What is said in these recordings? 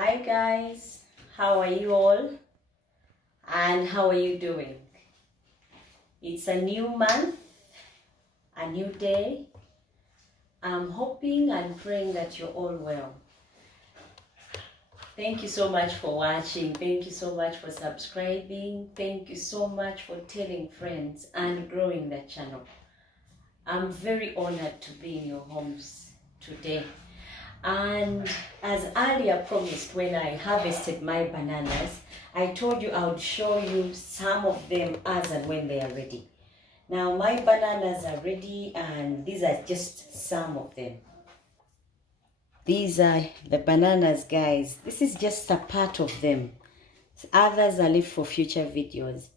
Hi guys, how are you all? And how are you doing? It's a new month, a new day. I'm hoping and praying that you're all well. Thank you so much for watching. Thank you so much for subscribing. Thank you so much for telling friends and growing the channel. I'm very honored to be in your homes today. And as earlier promised, when I harvested my bananas, I told you I would show you some of them as and when they are ready. Now my bananas are ready, and these are just some of them. These are the bananas, guys. This is just a part of them. Others are left for future videos.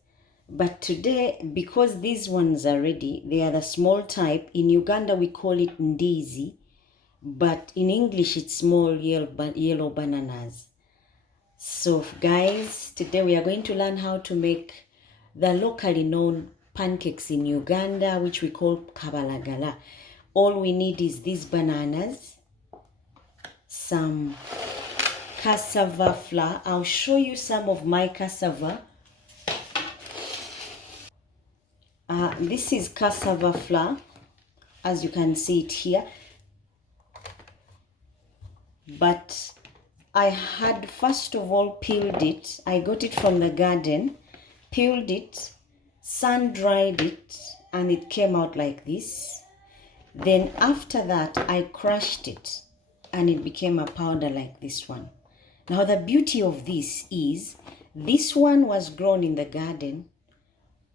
But today, because these ones are ready, they are the small type. In Uganda, we call it Ndizi. But in English, it's small yellow bananas. So guys, today we are going to learn how to make the locally known pancakes in Uganda, which we call kabalagala. All we need is these bananas, some cassava flour. I'll show you some of my cassava. This is cassava flour, as you can see it here. But I had first of all peeled it. I got it from the garden, peeled it, sun dried it, and it came out like this. Then after that, I crushed it and it became a powder like this one. Now the beauty of this is, this one was grown in the garden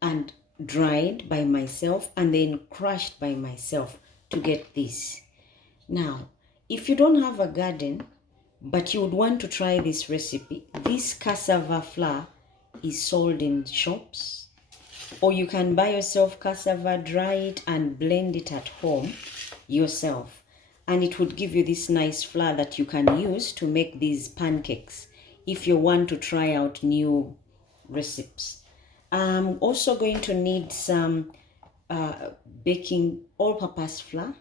and dried by myself and then crushed by myself to get this. Now, if you don't have a garden, but you would want to try this recipe, this cassava flour is sold in shops, or you can buy yourself cassava, dry it, and blend it at home yourself. And it would give you this nice flour that you can use to make these pancakes if you want to try out new recipes. I'm also going to need some baking all-purpose flour.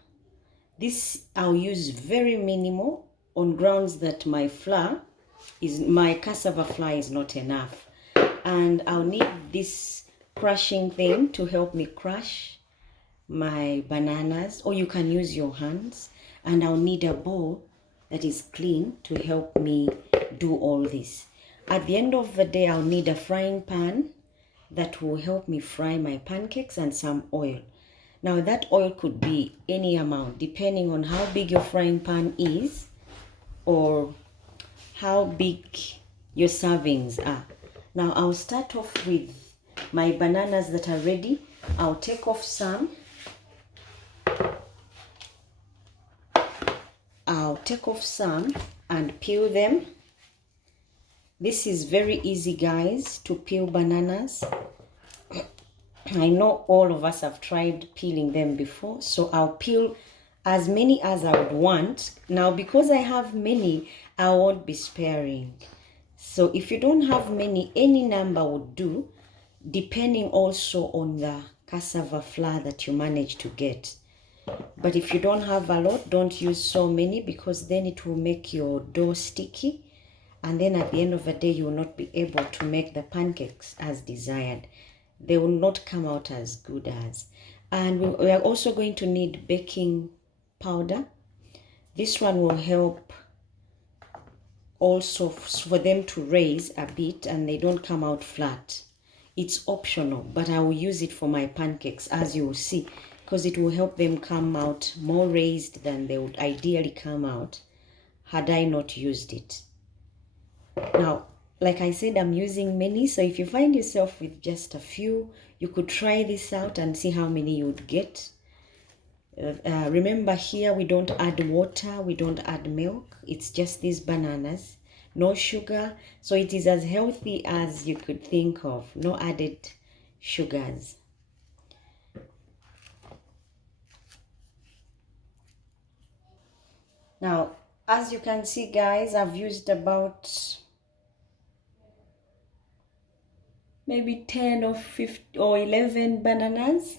This I'll use very minimal on grounds that my cassava flour is not enough. And I'll need this crushing thing to help me crush my bananas, or you can use your hands. And I'll need a bowl that is clean to help me do all this. At the end of the day, I'll need a frying pan that will help me fry my pancakes, and some oil. Now that oil could be any amount depending on how big your frying pan is or how big your servings are. Now I'll start off with my bananas that are ready. I'll take off some. And peel them. This is very easy, guys, to peel bananas. I know all of us have tried peeling them before, so I'll peel as many as I would want. Now, because I have many, I won't be sparing. So if you don't have many, any number would do, depending also on the cassava flour that you manage to get. But if you don't have a lot, don't use so many, because then it will make your dough sticky. And then at the end of the day, you will not be able to make the pancakes as desired. They will not come out as good as. And we are also going to need baking powder. This one will help also for them to raise a bit and they don't come out flat. It's optional, but I will use it for my pancakes, as you will see, because it will help them come out more raised than they would ideally come out had I not used it. Now, like I said, I'm using many, so if you find yourself with just a few, you could try this out and see how many you would get. Remember, here we don't add water, we don't add milk. It's just these bananas, no sugar, so it is as healthy as you could think of. No added sugars. Now, as you can see, guys, I've used about maybe 10 or 15 or 11 bananas.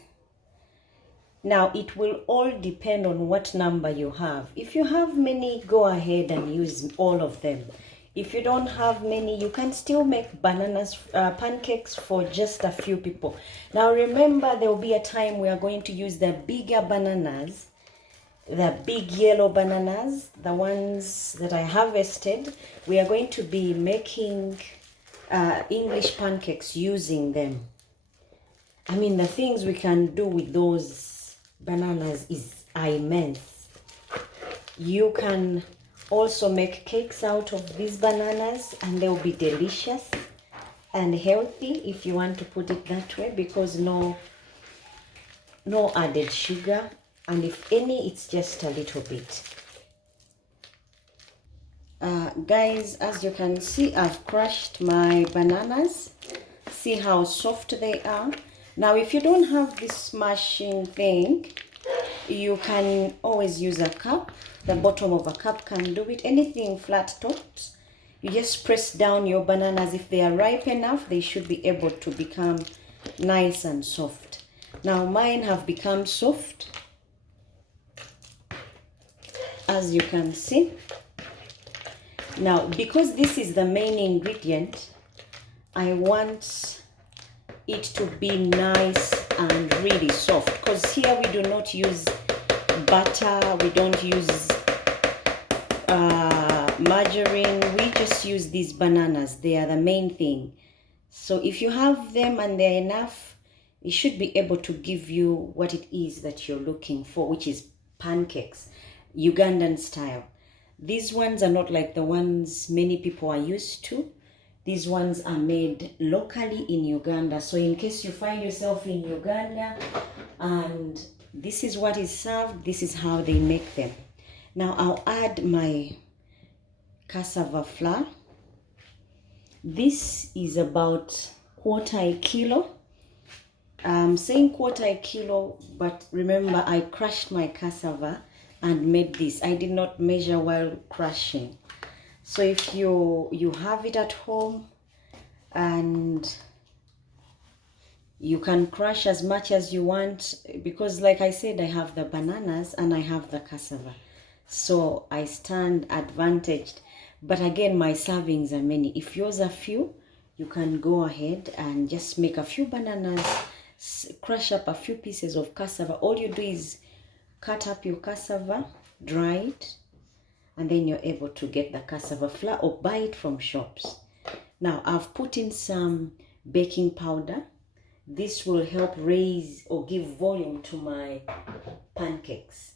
Now it will all depend on what number you have. If you have many, go ahead and use all of them. If you don't have many, you can still make pancakes for just a few people. Now remember, there will be a time we are going to use the bigger bananas, the big yellow bananas, the ones that I harvested. We are going to be making English pancakes using them. I mean, the things we can do with those bananas is immense. You can also make cakes out of these bananas, and they'll be delicious and healthy if you want to put it that way, because no added sugar, and if any, it's just a little bit. Guys, as you can see, I've crushed my bananas. See how soft they are. Now if you don't have this smashing thing, you can always use a cup. The bottom of a cup can do it. Anything flat topped, you just press down your bananas. If they are ripe enough, they should be able to become nice and soft. Now mine have become soft, as you can see. Now because this is the main ingredient, I want it to be nice and really soft, because here we do not use butter, we don't use margarine, we just use these bananas. They are the main thing. So if you have them and they're enough, it should be able to give you what it is that you're looking for, which is pancakes, Ugandan style. These ones are not like the ones many people are used to. These ones are made locally in Uganda. So in case you find yourself in Uganda and this is what is served, this is how they make them. Now I'll add my cassava flour. This is about quarter kilo. I'm saying quarter kilo, but remember I crushed my cassava and made this. I did not measure while crushing. So if you have it at home, and you can crush as much as you want, because like I said, I have the bananas and I have the cassava, so I stand advantaged. But again, my servings are many. If yours are few, you can go ahead and just make a few bananas, crush up a few pieces of cassava. All you do is cut up your cassava, dry it, and then you're able to get the cassava flour or buy it from shops. Now I've put in some baking powder. This will help raise or give volume to my pancakes.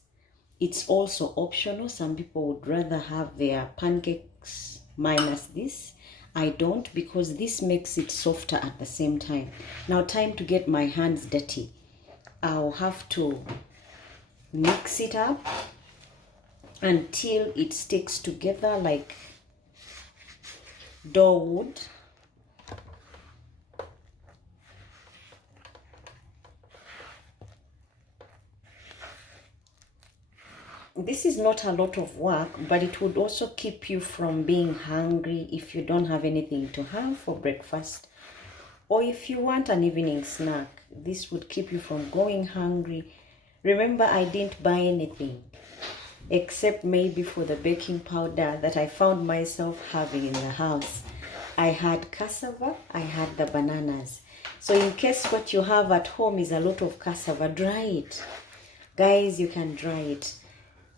It's also optional. Some people would rather have their pancakes minus this. I don't, because this makes it softer at the same time. Now time to get my hands dirty. I'll have to mix it up until it sticks together like dough would. This is not a lot of work, but it would also keep you from being hungry if you don't have anything to have for breakfast, or if you want an evening snack. This would keep you from going hungry. Remember, I didn't buy anything except maybe for the baking powder that I found myself having in the house. I had cassava, I had the bananas. So in case what you have at home is a lot of cassava, dry it. Guys, you can dry it.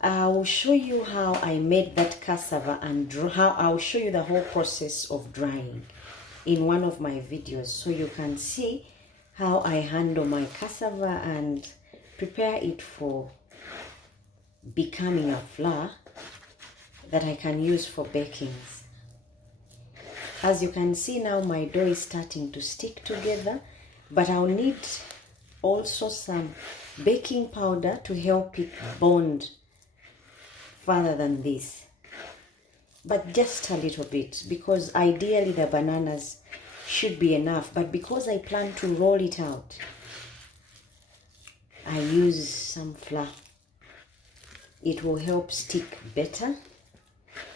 I will show you how I made that cassava and how I'll show you the whole process of drying in one of my videos, so you can see how I handle my cassava and prepare it for becoming a flour that I can use for bakings. As you can see now, my dough is starting to stick together, but I'll need also some baking powder to help it bond further than this, but just a little bit, because ideally the bananas should be enough. But because I plan to roll it out, I use some flour. It will help stick better,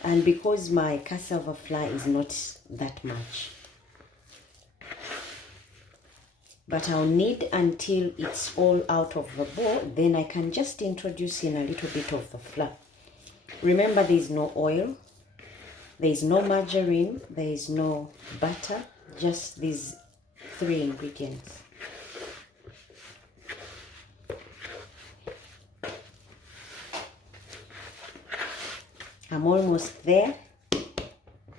and because my cassava flour is not that much, but I'll knead until it's all out of the bowl. Then I can just introduce in a little bit of the flour. Remember, there is no oil. There is no margarine, there is no butter, just these 3 ingredients. I'm almost there.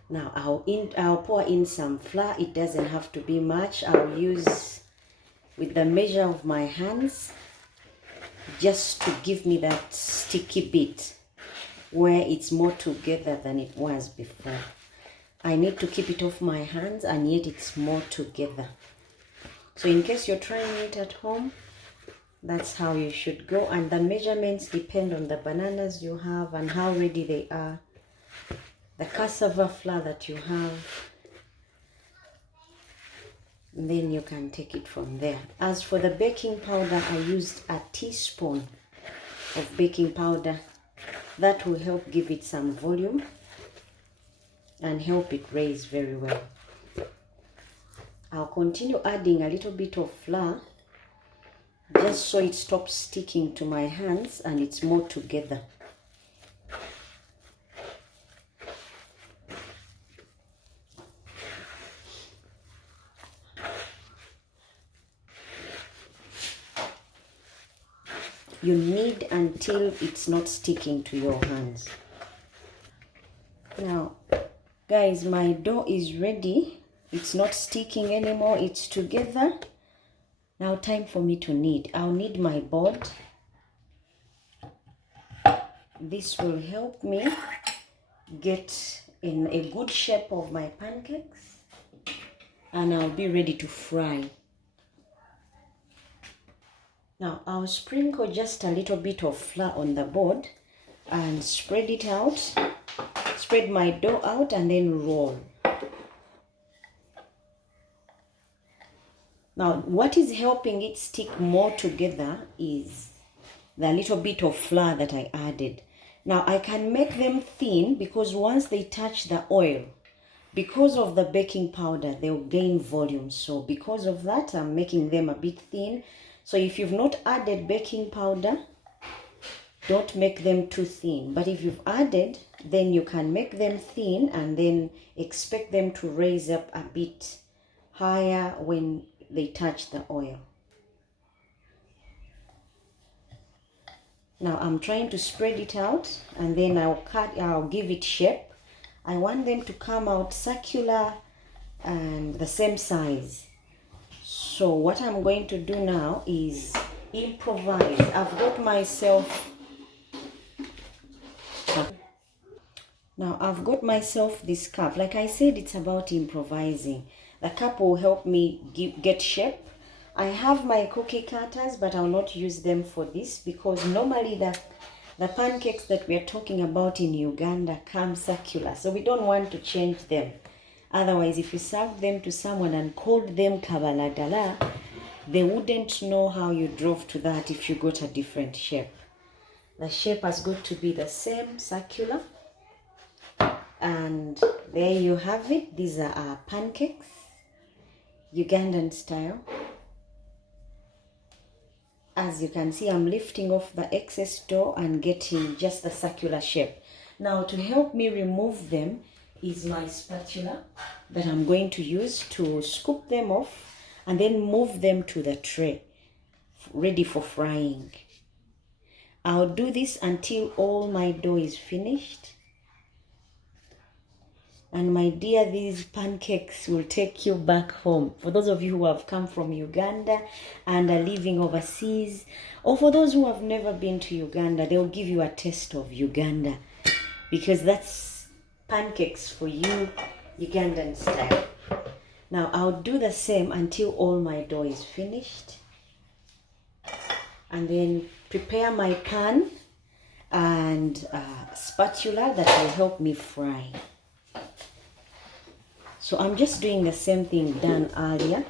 Now I'll pour in some flour. It doesn't have to be much. I'll use with the measure of my hands just to give me that sticky bit where it's more together than it was before. I need to keep it off my hands, and yet it's more together. So in case you're trying it at home, that's how you should go. And the measurements depend on the bananas you have and how ready they are, the cassava flour that you have, and then you can take it from there. As for the baking powder, I used a teaspoon of baking powder. That will help give it some volume and help it raise very well. I'll continue adding a little bit of flour just so it stops sticking to my hands and it's more together. You knead until it's not sticking to your hands. Now, guys, my dough is ready. It's not sticking anymore. It's together. Now, time for me to knead. I'll knead my board. This will help me get in a good shape of my pancakes. And I'll be ready to fry. Now, I'll sprinkle just a little bit of flour on the board and spread it out. Spread my dough out and then roll. Now, what is helping it stick more together is the little bit of flour that I added. Now, I can make them thin because once they touch the oil, because of the baking powder, they'll gain volume. So because of that, I'm making them a bit thin. So if you've not added baking powder, don't make them too thin. But if you've added, then you can make them thin and then expect them to raise up a bit higher when they touch the oil. Now I'm trying to spread it out and then I'll give it shape. I want them to come out circular and the same size. So what I'm going to do now is improvise. I've got myself this cup. Like I said, it's about improvising. The cup will help me get shape. I have my cookie cutters, but I'll not use them for this because normally the pancakes that we are talking about in Uganda come circular. So we don't want to change them. Otherwise, if you serve them to someone and called them kabaladala, they wouldn't know how you drove to that if you got a different shape. The shape has got to be the same, circular. And there you have it. These are our pancakes, Ugandan style. As you can see, I'm lifting off the excess dough and getting just the circular shape. Now, to help me remove them is my spatula that I'm going to use to scoop them off and then move them to the tray, ready for frying. I'll do this until all my dough is finished. And my dear, these pancakes will take you back home. For those of you who have come from Uganda and are living overseas, or for those who have never been to Uganda, they'll give you a taste of Uganda because that's pancakes for you, Ugandan style. Now I'll do the same until all my dough is finished. And then prepare my pan and a spatula that will help me fry. So I'm just doing the same thing done earlier.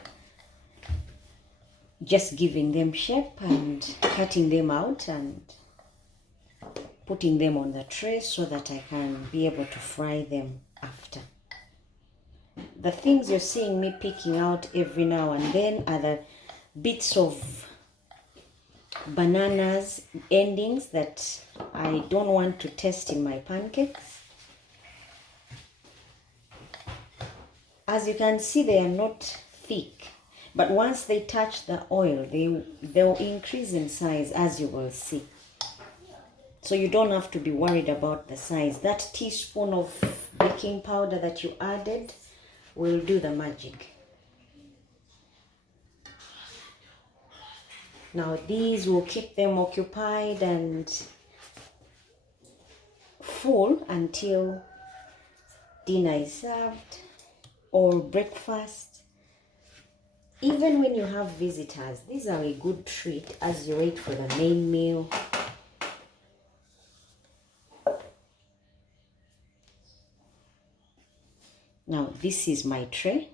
Just giving them shape and cutting them out and putting them on the tray so that I can be able to fry them after. The things you're seeing me picking out every now and then are the bits of bananas endings that I don't want to taste in my pancakes. As you can see, they are not thick, but once they touch the oil, they'll increase in size, as you will see. So you don't have to be worried about the size. That teaspoon of baking powder that you added will do the magic. Now these will keep them occupied and full until dinner is served or breakfast. Even when you have visitors, these are a good treat as you wait for the main meal. Now this is my tray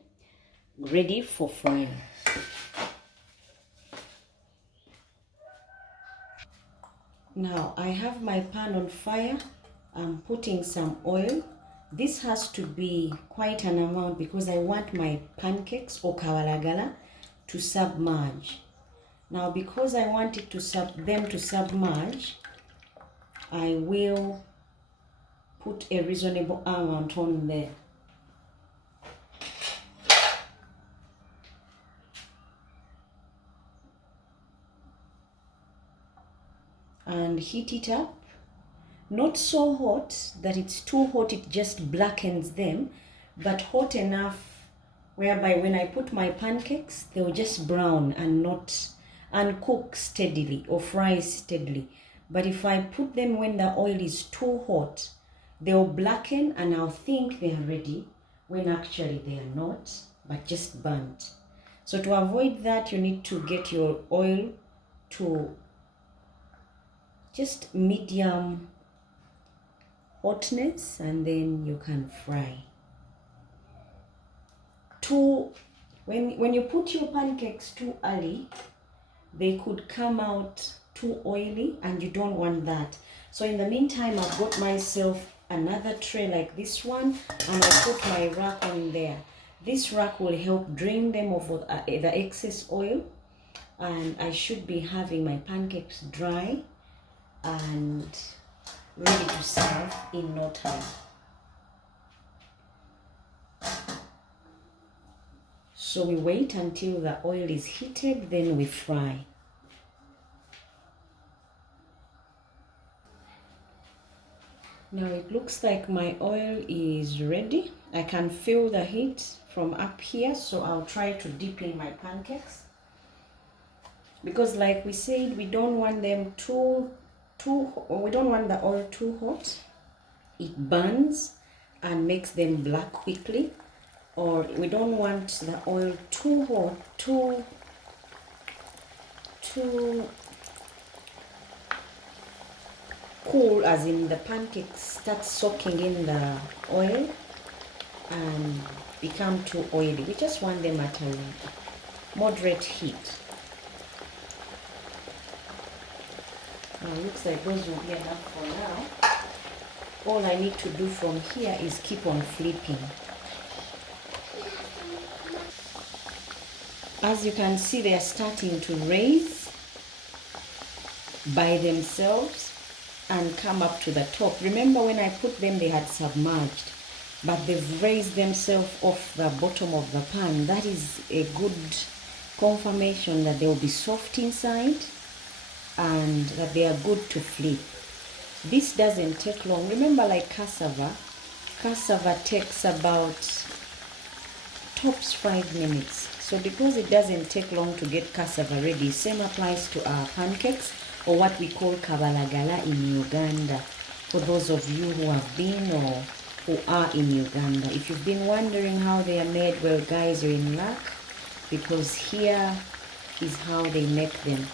ready for frying. Now I have my pan on fire. I'm putting some oil. This has to be quite an amount because I want my pancakes or kawalagala to submerge. Now because I want it them to submerge, I will put a reasonable amount on there. And heat it up. Not so hot that it's too hot, it just blackens them, but hot enough whereby when I put my pancakes, they'll just brown and cook steadily or fry steadily. But if I put them when the oil is too hot, they'll blacken and I'll think they are ready when actually they are not, but just burnt. So to avoid that, you need to get your oil to just medium hotness and then you can fry. When you put your pancakes too early, they could come out too oily and you don't want that. So in the meantime, I've got myself another tray like this one and I put my rack on there. This rack will help drain them of the excess oil, and I should be having my pancakes dry and ready to serve in no time. So we wait until the oil is heated, then we fry. Now it looks like my oil is ready. I can feel the heat from up here, so I'll try to dip in my pancakes. Because like we said, we don't want them we don't want the oil too hot. It burns and makes them black quickly. Or we don't want the oil too hot, too cool, as in the pancakes start soaking in the oil and become too oily. We just want them at a moderate heat. Now it looks like those will be enough for now. All I need to do from here is keep on flipping. As you can see, they are starting to raise by themselves and come up to the top. Remember when I put them, they had submerged, but they've raised themselves off the bottom of the pan. That is a good confirmation that they will be soft inside and that they are good to flip. This doesn't take long. Remember, like cassava takes about tops 5 minutes. So because it doesn't take long to get cassava ready, same applies to our pancakes, or what we call kabalagala in Uganda, for those of you who have been or who are in Uganda. If you've been wondering how they are made, well guys, you're in luck, because here is how they make them.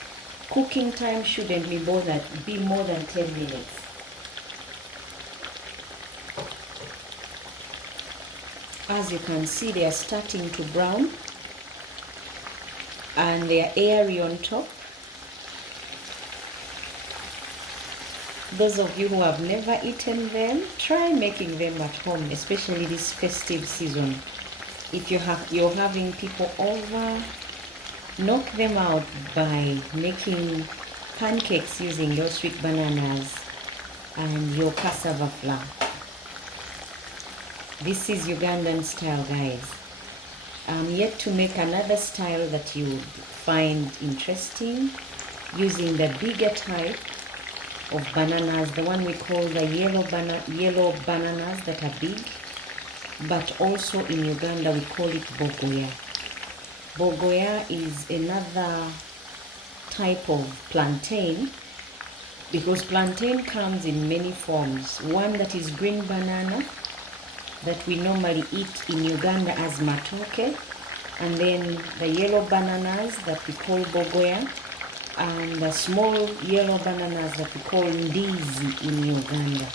Cooking time shouldn't be more than 10 minutes. As you can see, they are starting to brown and they are airy on top. Those of you who have never eaten them, try making them at home, especially this festive season. If you're having people over, knock them out by making pancakes using your sweet bananas and your cassava flour. This is Ugandan style, guys. I'm yet to make another style that you find interesting, using the bigger type of bananas, the one we call the yellow bananas that are big, but also in Uganda we call it bogoya. Bogoya is another type of plantain, because plantain comes in many forms. One that is green banana that we normally eat in Uganda as matoke, and then the yellow bananas that we call bogoya, and the small yellow bananas that we call Ndizi in Uganda.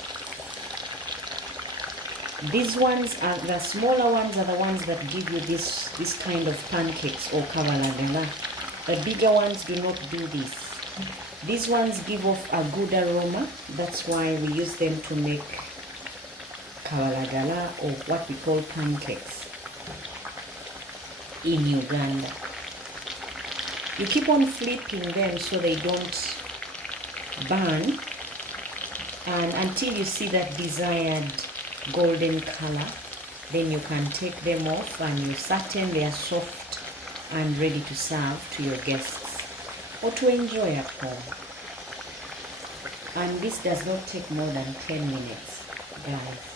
These ones are the smaller ones, are the ones that give you this kind of pancakes or kabalagala. The bigger ones do not do this. These ones give off a good aroma. That's why we use them to make kabalagala, or what we call pancakes in Uganda. You keep on flipping them so they don't burn, and until you see that desired golden color, then you can take them off and you're certain they are soft and ready to serve to your guests or to enjoy at home. And this does not take more than 10 minutes, guys.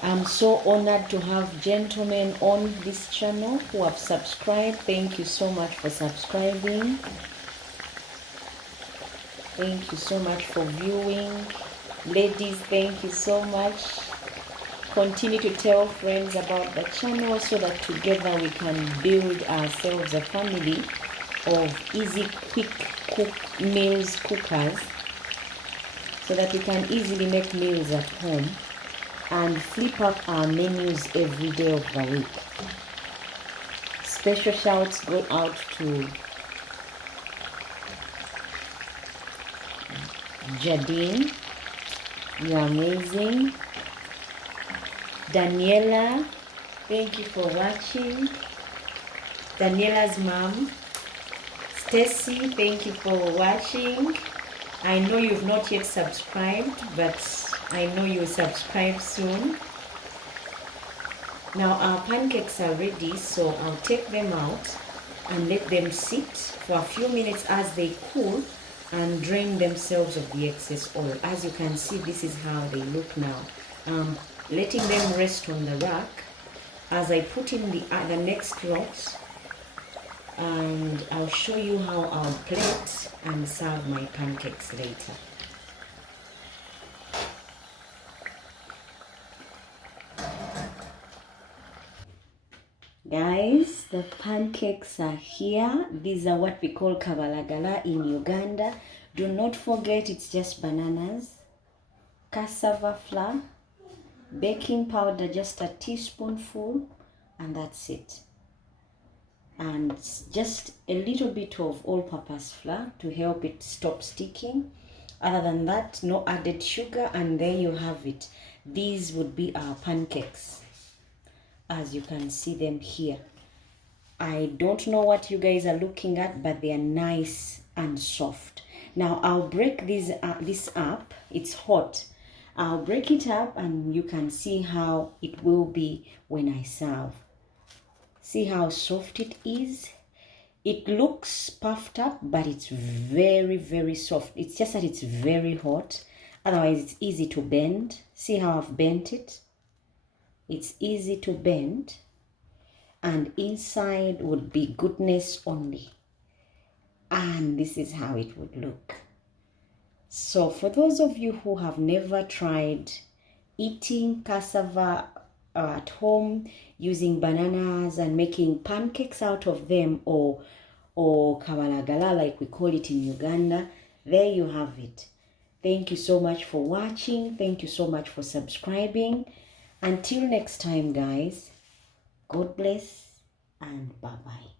I'm so honored to have gentlemen on this channel who have subscribed. Thank you so much for subscribing. Thank you so much for viewing. Ladies, thank you so much. Continue to tell friends about the channel so that together we can build ourselves a family of easy, quick meals cookers, so that we can easily make meals at home and flip up our menus every day of the week. Special shouts go out to Jadine, you're amazing. Daniela, thank you for watching. Daniela's mom. Stacy, thank you for watching. I know you've not yet subscribed, but I know you'll subscribe soon. Now our pancakes are ready, so I'll take them out and let them sit for a few minutes as they cool and drain themselves of the excess oil. As you can see, this is how they look now. Letting them rest on the rack as I put in the next lot, and I'll show you how I'll plate and serve my pancakes later. Guys, the pancakes are here. These are what we call kabalagala in Uganda. Do not forget, it's just bananas, cassava flour, baking powder, just a teaspoonful, and that's it. And just a little bit of all-purpose flour to help it stop sticking. Other than that, no added sugar, and there you have it. These would be our pancakes, as you can see them here. I don't know what you guys are looking at, but they are nice and soft. Now I'll break this up. It's hot. I'll break it up and you can see how it will be when I serve. See how soft it is? It looks puffed up, but it's very, very soft. It's just that it's very hot. Otherwise, it's easy to bend. See how I've bent it? It's easy to bend. And inside would be goodness only. And this is how it would look. So for those of you who have never tried eating cassava at home, using bananas and making pancakes out of them, or kabalagala like we call it in Uganda, there you have it. Thank you so much for watching. Thank you so much for subscribing. Until next time, guys, God bless and bye-bye.